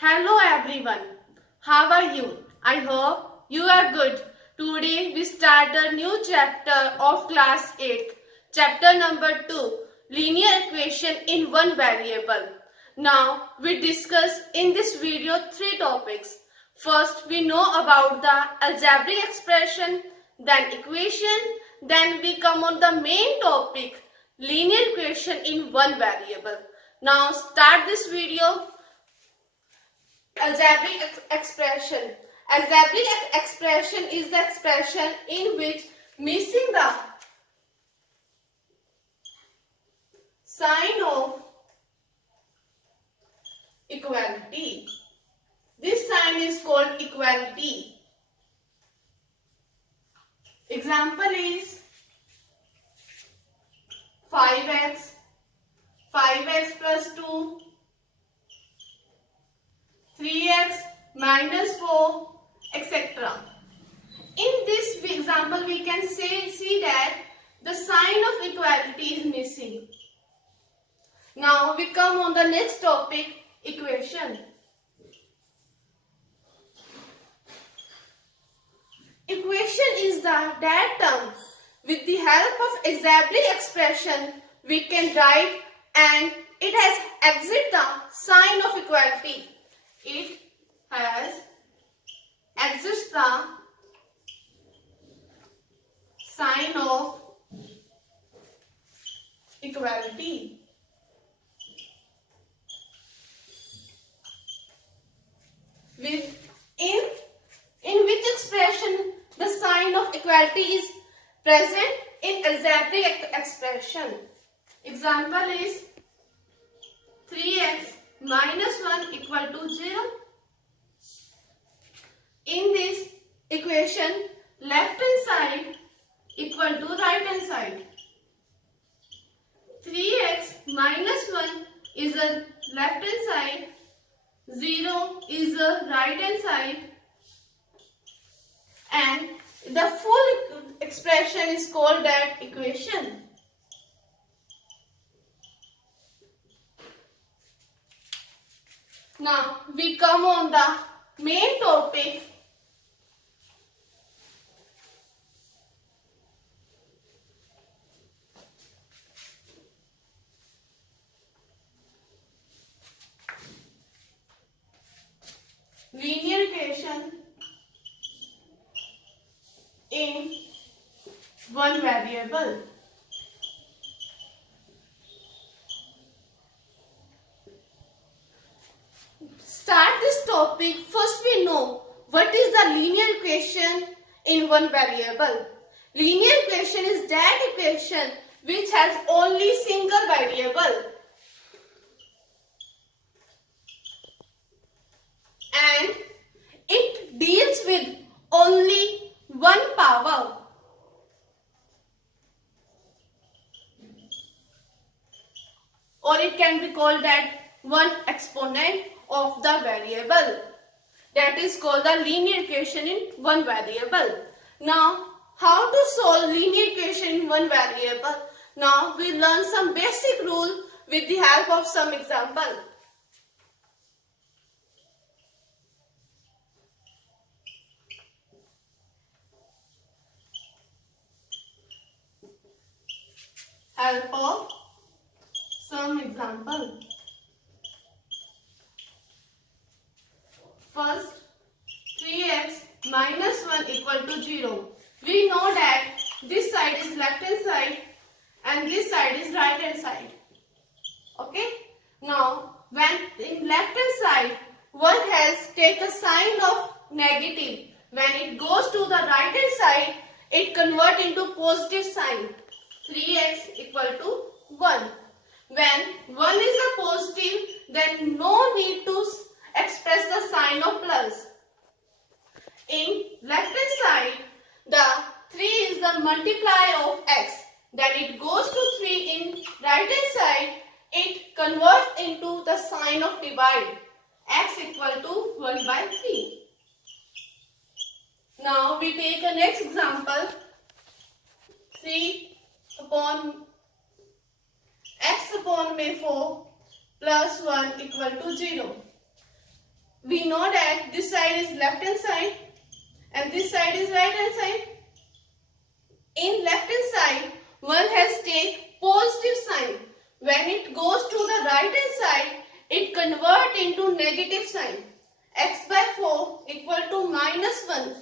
Hello everyone, how are you? I hope you are good. Today we start a new chapter of class 8, chapter number 2, linear equation in one variable. Now we discuss in this video three topics. First we know about the algebraic expression, then equation, then we come on the main topic, linear equation in one variable. Now start this video. Algebraic expression. Algebraic expression is the expression in which missing the sign of equality. This sign is called equality. Example is 5x, 5x plus 2, 3x minus 4, etc. In this example, we can see that the sign of equality is missing. Now we come on the next topic, equation. Equation is that term with the help of algebraic expression we can write, and it has exit the sign of equality. It has exist the sign of equality. In which expression the sign of equality is present in algebraic expression. Example is 3x minus 1 equal to 0. In this equation, left hand side equal to right hand side. 3x minus 1 is a left hand side, 0 is a right hand side, and the full expression is called that equation. Now we come on the main topic, linear equation in one variable. Start this topic, first we know what is the linear equation in one variable. Linear equation is that equation which has only single variable and it deals with only one power. Or it can be called that one exponent of the variable. That is called the linear equation in one variable. Now, how to solve linear equation in one variable? Now, we learn some basic rule with the help of some example. Help of some example. First, 3x minus 1 equal to 0. We know that this side is left hand side and this side is right hand side. Okay. Now, when in left hand side, one has take a sign of negative. When it goes to the right hand side, it convert into positive sign. 3x equal to 1. When 1 is a positive, then no need to express the sign of plus. In left hand side, the 3 is the multiply of x. Then it goes to 3 in right hand side, it converts into the sign of divide. X equal to 1 by 3. Now we take a next example. 3 upon x upon 4 plus 1 equal to 0. we know that this side is left hand side and this side is right hand side. In left hand side, one has take positive sign. When it goes to the right hand side, it convert into negative sign. X by 4 equal to minus 1.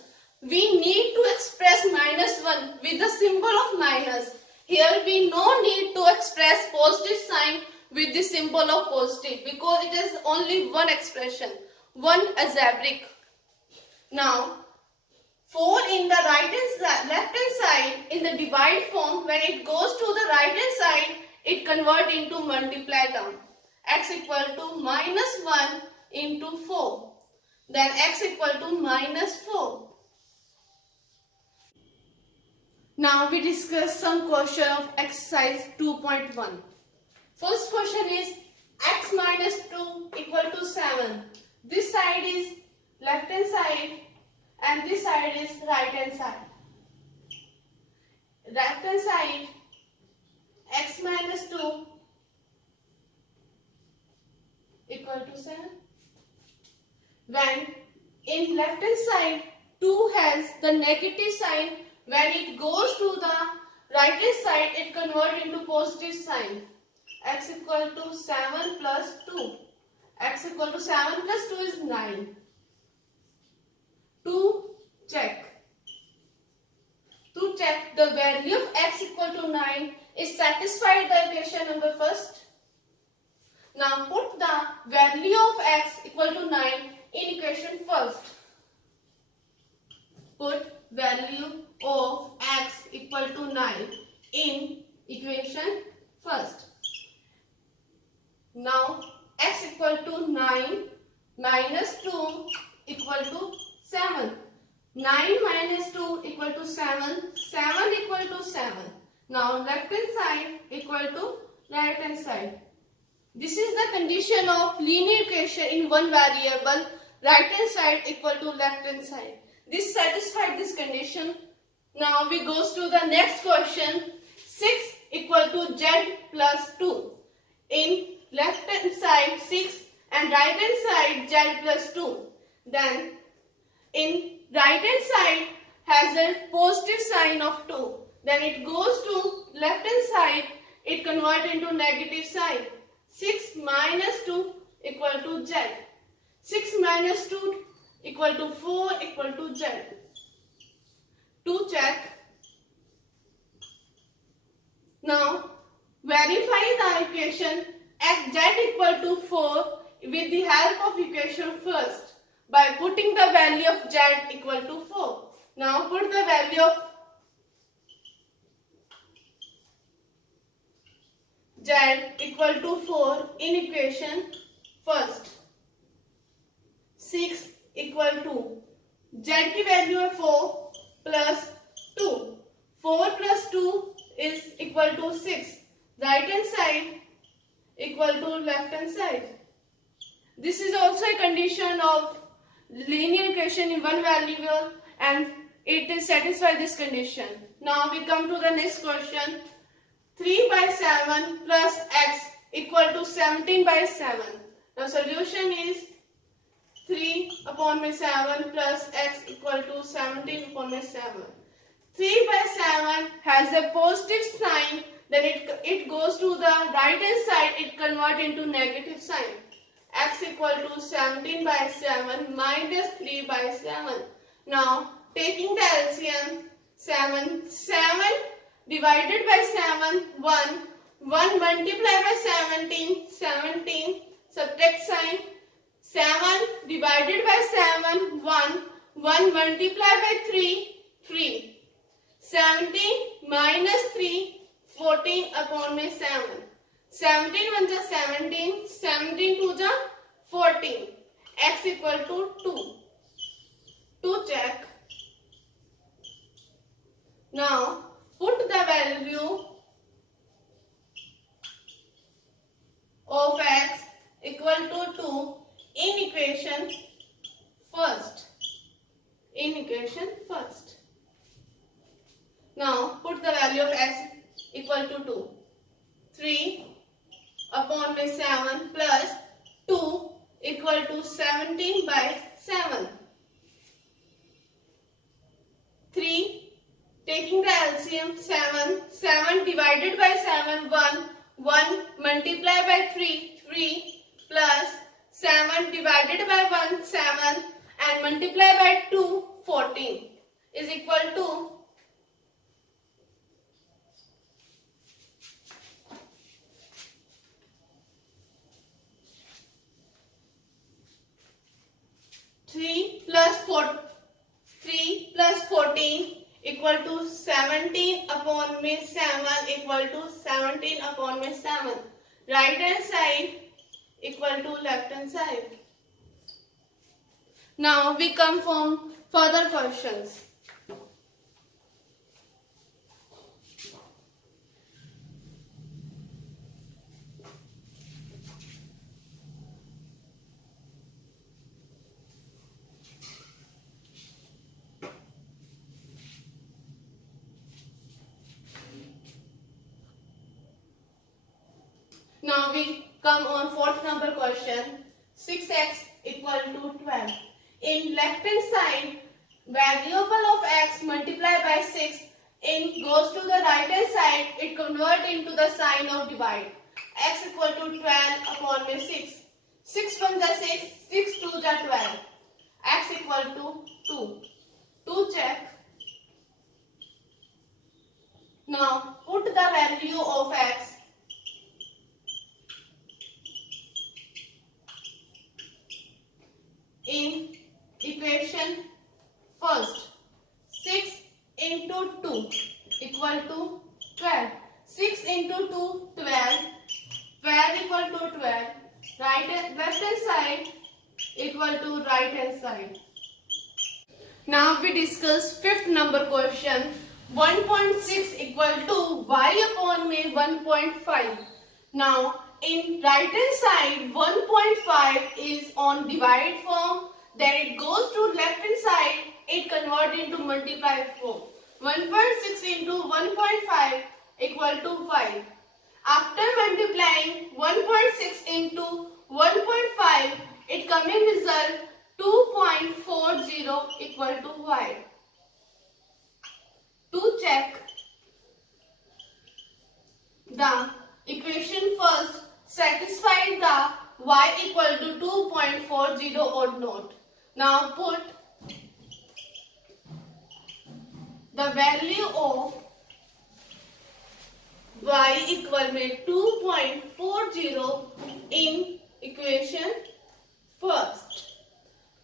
We need to express minus 1 with the symbol of minus. Here we no need to express positive sign with the symbol of positive because it is only one expression, one algebraic. Now 4 in the left hand side in the divide form, when it goes to the right hand side, it convert into multiply term. X equal to minus 1 into 4. Then x equal to minus 4. Now we discuss some question of exercise 2.1. First question is x minus 2 equal to 7. This side is left hand side and this side is right hand side. Left hand side x minus 2 equal to 7. When in left hand side 2 has the negative sign, when it goes to the right hand side it convert into positive sign. X equal to 7 plus 2. X equal to 7 plus 2 is 9. To check the value of x equal to 9 is satisfied the equation number first. Now put the value of x equal to 9 in equation first. Put value of x equal to 9 in equation first. Now x equal to 9 minus 2 equal to 7. 9 minus 2 equal to 7. 7 equal to 7. Now left hand side equal to right hand side. This is the condition of linear equation in one variable. Right hand side equal to left hand side. This satisfied this condition. Now we goes to the next question. 6 equal to z plus 2. In left hand side 6 and right hand side z plus 2. Then in right hand side has a positive sign of 2. Then it goes to left hand side, it convert into negative sign. 6 minus 2 equal to z. 6 minus 2 equal to 4 equal to z. To check. Now verify the equation x z equal to 4 with the help of equation first by putting the value of z equal to 4. Now put the value of z equal to 4 in equation first. 6 equal to z की value है 4 plus 2. 4 plus 2 is equal to 6. Right hand side equal to left hand side. This is also a condition of linear equation in one variable and it is satisfied this condition. Now we come to the next question. 3 by 7 plus x equal to 17 by 7. Now solution is 3 upon by 7 plus x equal to 17 upon by 7. 3 by 7 has a positive sign, then it goes to the right hand side, it convert into negative sign. X equal to 17 by 7 minus 3 by 7. Now taking the LCM, 7 divided by 7, 1 multiplied by 17, subtract sign, 7 divided by 7, 1 multiplied by 3, 17 minus 3, 14 upon by 7. 17 1 जा 17, 17 2 जा 14. X equal to 2. To check. Now put the value of x equal to 2 in equation first. Now put the value of x equal to 2. 3 upon by 7 plus 2 equal to 17 by 7. 3. Taking the LCM 7 divided by 7 1 multiply by 3 plus 7 divided by 1 7 and multiply by 2 14 is equal to 3 plus 14 equal to 17 upon में 7 equal to 17 upon में 7. Right hand side equal to left hand side. Now we come from further questions. Now we come on fourth number question. 6x equal to 12. In left hand side, variable of x multiplied by 6 in goes to the right hand side, it convert into the sign of divide. X equal to 12 upon 6. 6 1 is 6, 6 2 is 12. X equal to 2. 2 check. Now put the value of x in equation first. 6 into 2 equal to 12. 6 into 2 12. 12 equal to 12. Left hand side equal to right hand side. Now we discuss fifth number question. 1.6 equal to y upon में 1.5. Now in right hand side 1.5 is on divide form, then it goes to left hand side, it convert into multiply form. 1.6 into 1.5 equal to 5. After multiplying 1.6 into 1.5, it coming result 2.40 equal to y. To check the equation first, satisfy the y equal to 2.40 or not. Now put the value of y equal में 2.40 in equation first.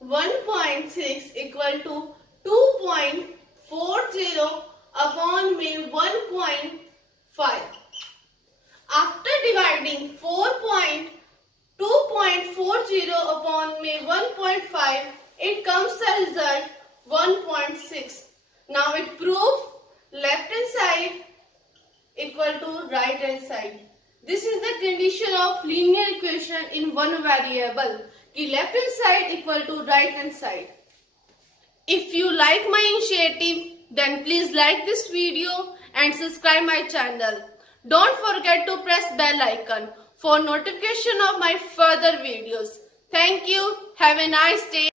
1.6 equal to 2.40 upon में 1.5. After dividing 2.40 upon में 1.5, it comes the result 1.6. Now it proves left hand side equal to right hand side. This is the condition of linear equation in one variable. कि left hand side equal to right hand side. If you like my initiative, then please like this video and subscribe my channel. Don't forget to press bell icon for notification of my further videos. Thank you. Have a nice day.